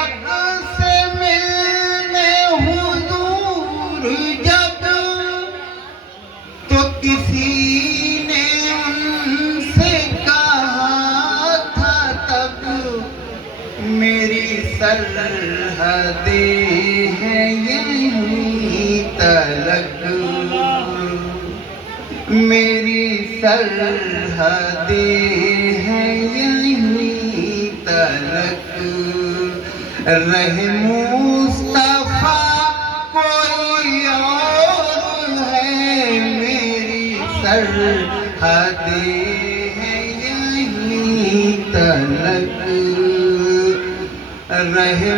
हक से मिलने हुजूर जब, तो किसी ने उनसे कहा था तब, मेरी सरहदें हैं यहीं तलक, मेरी सरहदें हैं यहीं तलक। रहे मुस्तफा कोई और है, मेरी सरहदें हैं यहीं तलक। रहे